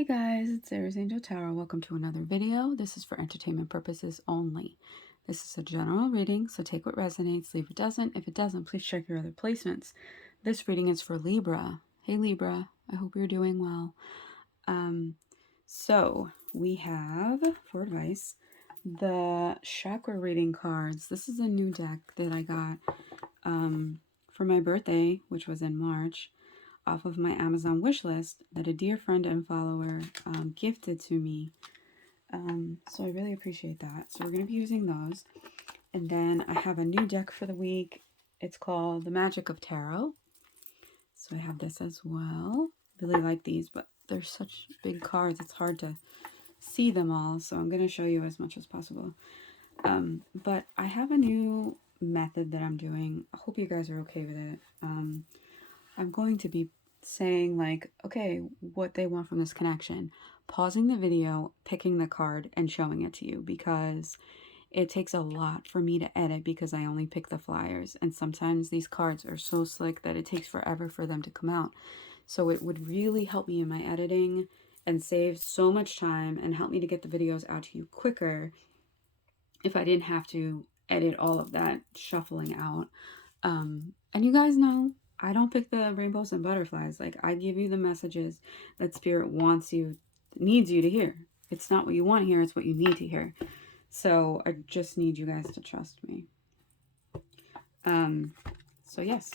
Hey guys, it's Sarah's Angel Tarot. Welcome to another video. This is for entertainment purposes only. This is a general reading, so take what resonates, leave what doesn't. If it doesn't, please check your other placements. This reading is for Libra. Hey Libra, I hope you're doing well. So we have, for advice, the chakra reading cards. This is a new deck that I got for my birthday, which was in March, off of my Amazon wish list that a dear friend and follower gifted to me. So I really appreciate that. So we're going to be using those. And then I have a new deck for the week. It's called The Magic of Tarot. So I have this as well. Really like these, but they're such big cards. It's hard to see them all. So I'm going to show you as much as possible. But I have a new method that I'm doing. I hope you guys are okay with it. I'm going to be saying like, okay, what they want from this connection, pausing the video, picking the card and showing it to you, because it takes a lot for me to edit because I only pick the flyers, and sometimes these cards are so slick that it takes forever for them to come out. So it would really help me in my editing and save so much time and help me to get the videos out to you quicker if I didn't have to edit all of that shuffling out. And you guys know I don't pick the rainbows and butterflies. Like, I give you the messages that Spirit needs you to hear. It's not what you want to hear, it's what you need to hear. So I just need you guys to trust me. So yes,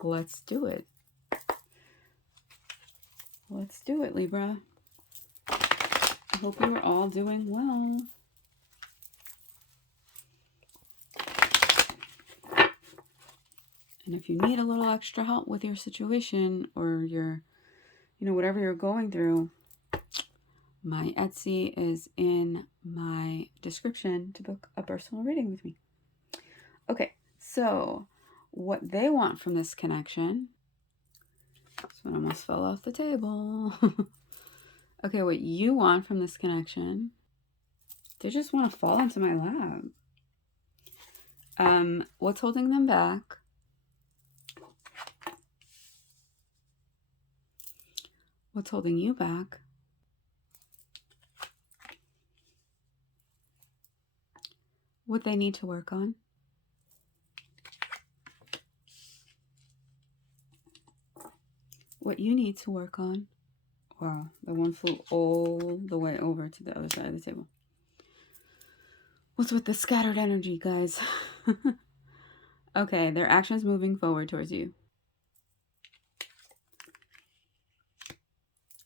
let's do it. Let's do it, Libra. I hope you are all doing well. And if you need a little extra help with your situation or your, whatever you're going through, my Etsy is in my description to book a personal reading with me. Okay, so what they want from this connection, this one almost fell off the table. Okay, what you want from this connection, they just want to fall into my lap. What's holding them back? What's holding you back? What they need to work on? What you need to work on? Wow, the one flew all the way over to the other side of the table. What's with the scattered energy, guys? Okay, their actions moving forward towards you.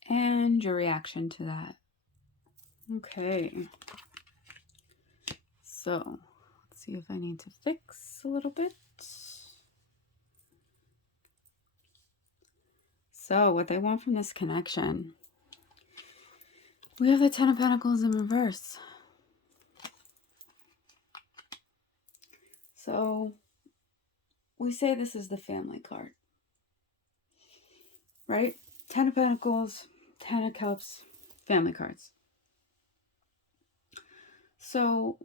And your reaction to that. Okay. So, let's see if I need to fix a little bit. So, what they want from this connection. We have the Ten of Pentacles in reverse. So, we say this is the family card. Right? Ten of Pentacles, Ten of Cups, family cards. So,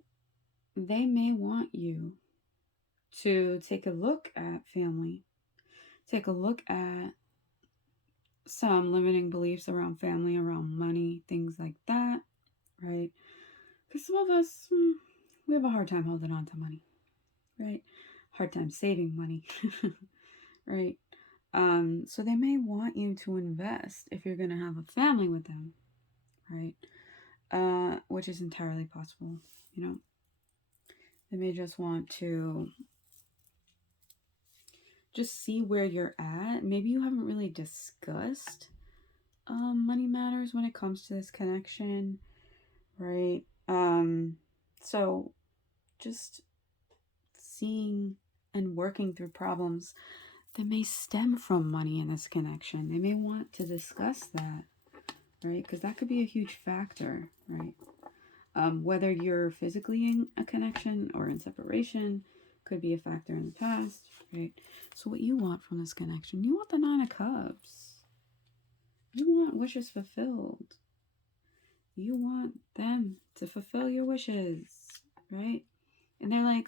they may want you to take a look at family. Take a look at some limiting beliefs around family, around money, things like that, right? Because some of us, we have a hard time holding on to money, right? Hard time saving money, right? So they may want you to invest if you're going to have a family with them, right? Which is entirely possible, They may just want to just see where you're at. Maybe you haven't really discussed money matters when it comes to this connection, right? So just seeing and working through problems that may stem from money in this connection. They may want to discuss that, right? Because that could be a huge factor, right? Whether you're physically in a connection or in separation could be a factor in the past, right? So what you want from this connection, you want the Nine of Cups. You want wishes fulfilled. You want them to fulfill your wishes, right? And they're like,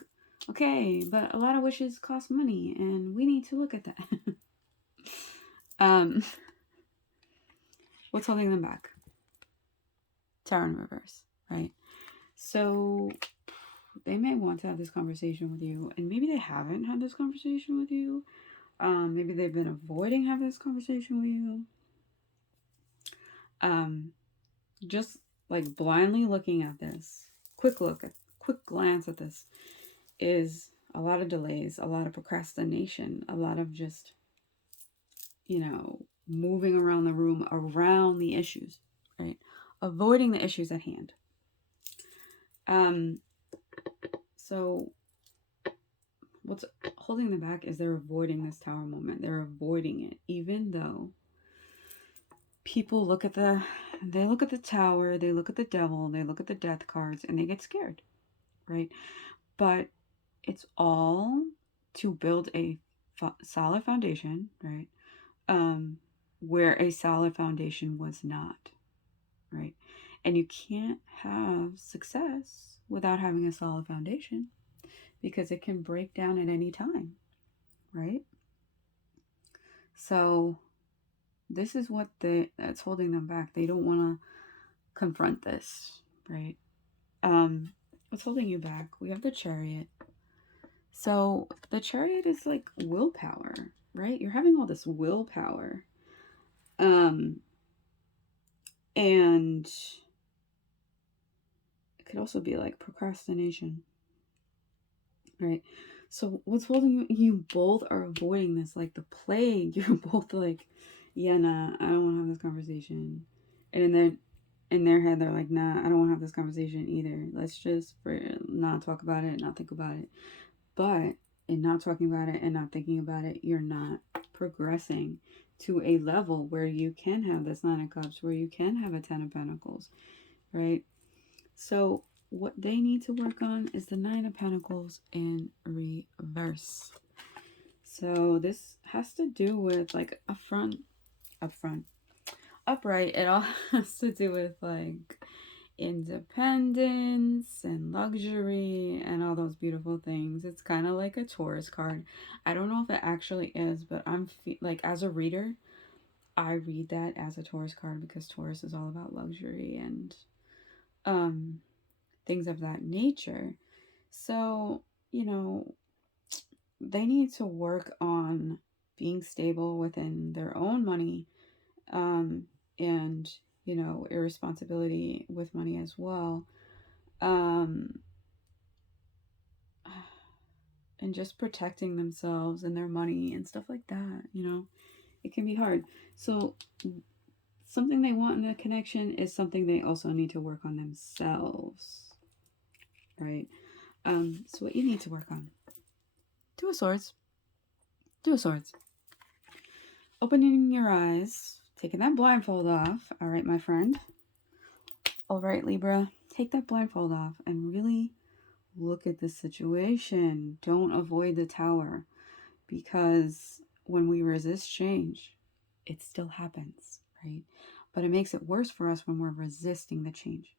okay, but a lot of wishes cost money, and we need to look at that. What's holding them back? Tower in reverse, right? So they may want to have this conversation with you, and maybe they haven't had this conversation with you. Maybe they've been avoiding having this conversation with you. Just like blindly looking at this, quick glance at this is a lot of delays, a lot of procrastination, a lot of just, moving around the room around the issues, right? Avoiding the issues at hand. So what's holding them back is they're avoiding this tower moment. They're avoiding it, even though people look at the tower, they look at the devil, they look at the death cards, and they get scared, right? But it's all to build a solid foundation, right? Where a solid foundation was not, right? And you can't have success without having a solid foundation, because it can break down at any time, right? So this is what that's holding them back. They don't want to confront this, right? What's holding you back? We have the Chariot. So the Chariot is like willpower, right? You're having all this willpower. And it could also be like procrastination, right? So what's holding you? You both are avoiding this like the plague. You're both like, yeah, nah, I don't want to have this conversation. And then in their head, they're like, nah, I don't want to have this conversation either. Let's just not talk about it, not think about it. But in not talking about it and not thinking about it, you're not progressing to a level where you can have this Nine of Cups, where you can have a Ten of Pentacles, right? So what they need to work on is the Nine of Pentacles in reverse. So this has to do with like upright. It all has to do with like independence and luxury and all those beautiful things. It's kind of like a Taurus card. I don't know if it actually is, but like as a reader, I read that as a Taurus card, because Taurus is all about luxury and things of that nature. So, they need to work on being stable within their own money, and, irresponsibility with money as well. And just protecting themselves and their money and stuff like that, it can be hard. So something they want in a connection is something they also need to work on themselves, right? So what you need to work on: Two of Swords. Opening your eyes, taking that blindfold off. All right, my friend. All right, Libra, take that blindfold off and really look at the situation. Don't avoid the tower, because when we resist change, it still happens, right? But it makes it worse for us when we're resisting the change,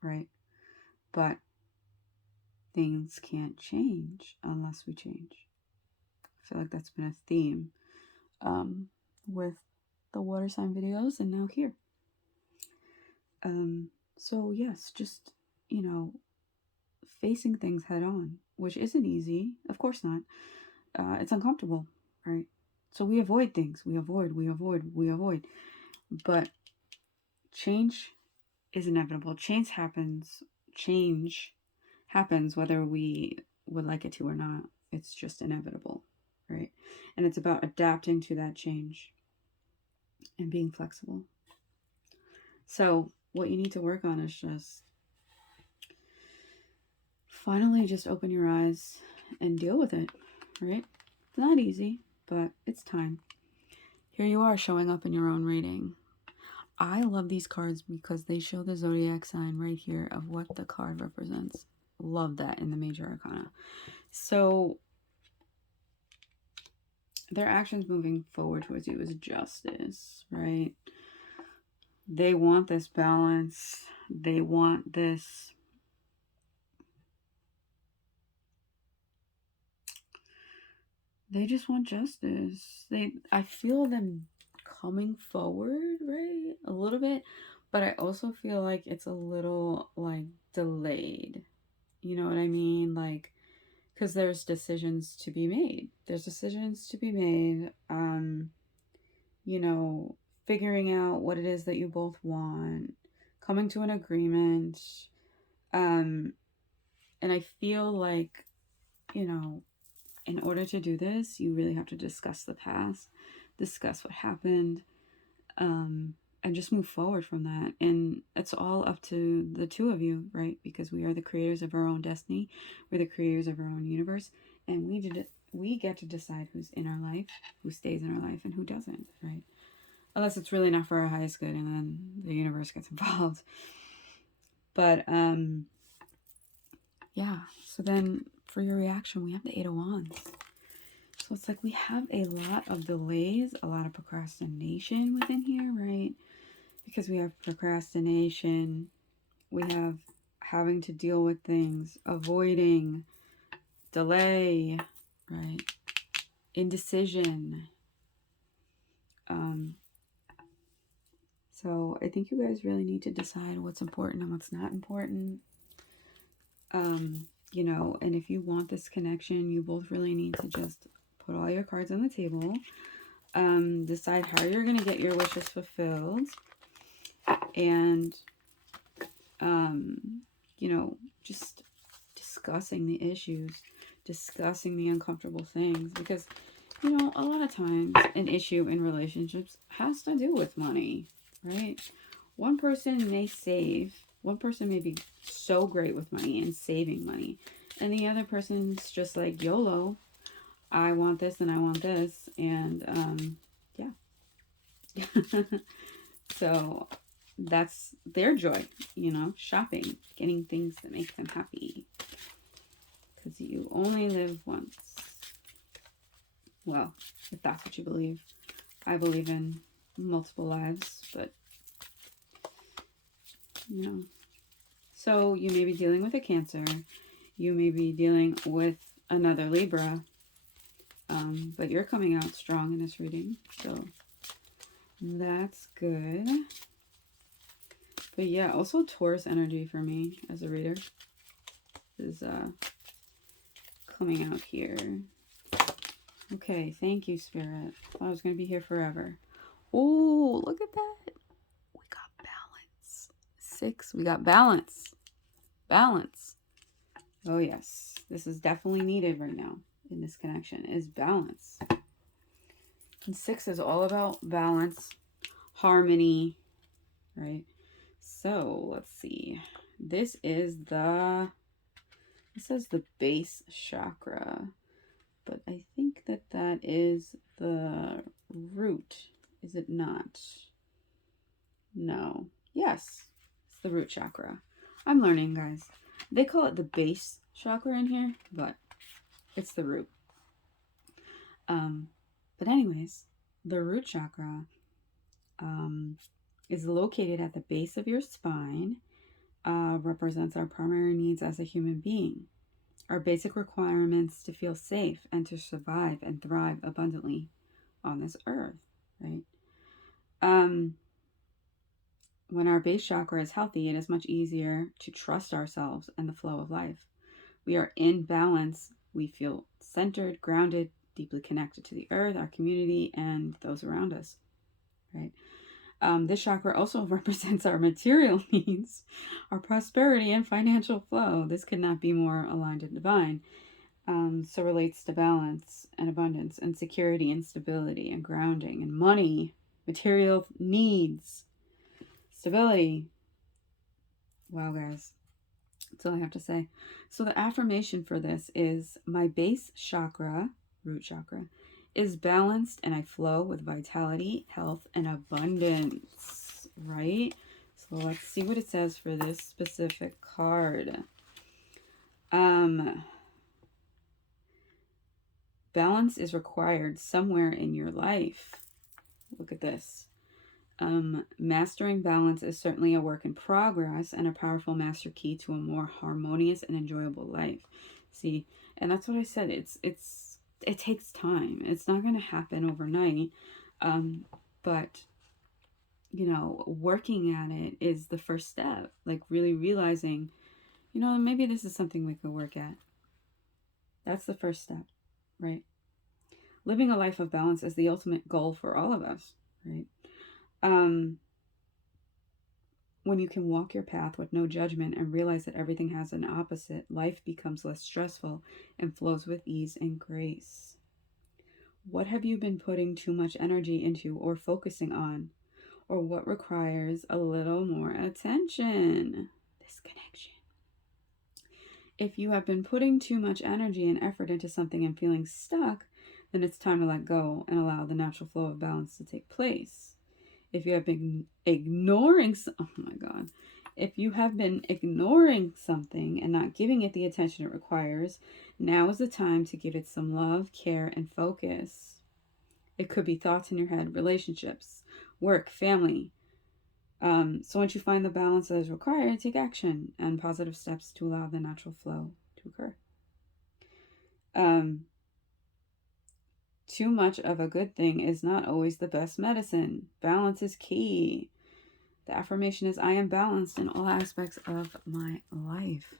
right? But things can't change unless we change. I feel like that's been a theme with the water sign videos and now here. So yes, just, facing things head on, which isn't easy. Of course not. It's uncomfortable, right? So we avoid things. We avoid. But change is inevitable. Change happens whether we would like it to or not. It's just inevitable, right? And it's about adapting to that change and being flexible. So what you need to work on is just finally just open your eyes and deal with it, right? It's not easy, but it's time. Here you are showing up in your own reading. I love these cards because they show the zodiac sign right here of what the card represents. Love that in the major arcana. So their actions moving forward towards you is justice, right? They want this balance. They want this they just want justice. I feel them coming forward, right? A little bit, but I also feel like it's a little like delayed. You know what I mean? Like, because there's decisions to be made. There's decisions to be made. You know, figuring out what it is that you both want, coming to an agreement. Um, and I feel like, you know, in order to do this, you really have to discuss the past, discuss what happened, and just move forward from that. And it's all up to the two of you, right? Because we are the creators of our own destiny, we're the creators of our own universe, and we get to decide who's in our life, who stays in our life, and who doesn't, right? Unless it's really not for our highest good, and then the universe gets involved. But yeah. So then, for your reaction, we have the Eight of Wands. So it's like we have a lot of delays, a lot of procrastination within here, right? Because we have procrastination, we have having to deal with things, avoiding, delay, right? Indecision. So I think you guys really need to decide what's important and what's not important. You know, and if you want this connection, you both really need to just put all your cards on the table. Decide how you're going to get your wishes fulfilled. And, you know, just discussing the issues, discussing the uncomfortable things. Because, you know, a lot of times an issue in relationships has to do with money, right? One person may save. One person may be so great with money and saving money. And the other person's just like, YOLO. I want this and I want this. And, yeah. So that's their joy, you know, shopping, getting things that make them happy. Because you only live once. Well, if that's what you believe. I believe in multiple lives, but, you know. So you may be dealing with a Cancer. You may be dealing with another Libra. But you're coming out strong in this reading. So that's good. But yeah, also Taurus energy for me as a reader is coming out here. Okay, thank you, Spirit. I thought I was going to be here forever. Oh, look at that. We got balance. 6, we got balance. Balance. Oh, yes. This is definitely needed right now in this connection, is balance. And 6 is all about balance, harmony, right? So, let's see. This is the... It says the base chakra. But I think that that is the root. Is it not? No. Yes. It's the root chakra. I'm learning, guys. They call it the base chakra in here, but it's the root. But anyways, the root chakra is located at the base of your spine, represents our primary needs as a human being, our basic requirements to feel safe and to survive and thrive abundantly on this earth, right? When our base chakra is healthy, it is much easier to trust ourselves and the flow of life. We are in balance. We feel centered, grounded, deeply connected to the earth, our community, and those around us, right? This chakra also represents our material needs, our prosperity and financial flow. This could not be more aligned and divine. So relates to balance and abundance and security and stability and grounding and money, material needs, stability. Wow, guys. That's all I have to say. So the affirmation for this is my base chakra, root chakra, is balanced and I flow with vitality, health, and abundance, right? So let's see what it says for this specific card. Balance is required somewhere in your life. Look at this. Mastering balance is certainly a work in progress and a powerful master key to a more harmonious and enjoyable life. See, and that's what I said. It takes time. It's not going to happen overnight. But, you know, working at it is the first step. Like really realizing, you know, maybe this is something we could work at. That's the first step, right? Living a life of balance is the ultimate goal for all of us, right? Um, when you can walk your path with no judgment and realize that everything has an opposite, life becomes less stressful and flows with ease and grace. What have you been putting too much energy into or focusing on? Or what requires a little more attention? This connection. If you have been putting too much energy and effort into something and feeling stuck, then it's time to let go and allow the natural flow of balance to take place. If you have been ignoring, oh my God, if you have been ignoring something and not giving it the attention it requires, now is the time to give it some love, care, and focus. It could be thoughts in your head, relationships, work, family. So once you find the balance that is required, take action and positive steps to allow the natural flow to occur. Too much of a good thing is not always the best medicine. Balance is key. The affirmation is, I am balanced in all aspects of my life.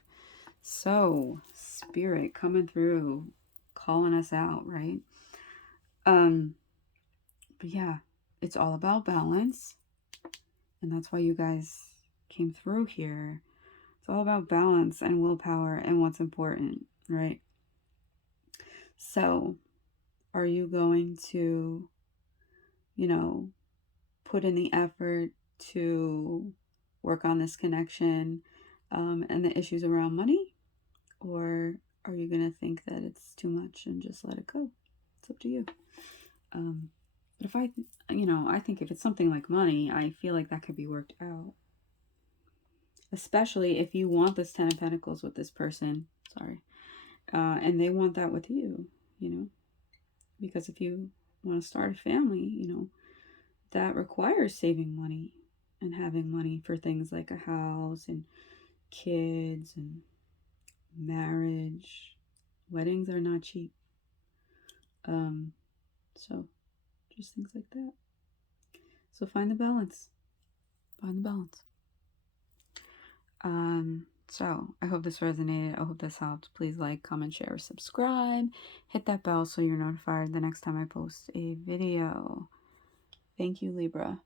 So, spirit coming through, calling us out, right? But yeah, it's all about balance. And that's why you guys came through here. It's all about balance and willpower and what's important, right? So, are you going to, you know, put in the effort to work on this connection and the issues around money? Or are you going to think that it's too much and just let it go? It's up to you. But if I think if it's something like money, I feel like that could be worked out. Especially if you want this 10 of Pentacles with this person, and they want that with you, because if you want to start a family, that requires saving money and having money for things like a house and kids and marriage. Weddings are not cheap. So just things like that. So find the balance. Find the balance. So I hope this resonated. I hope this helped. Please like, comment, share, subscribe. Hit that bell so you're notified the next time I post a video. Thank you, Libra.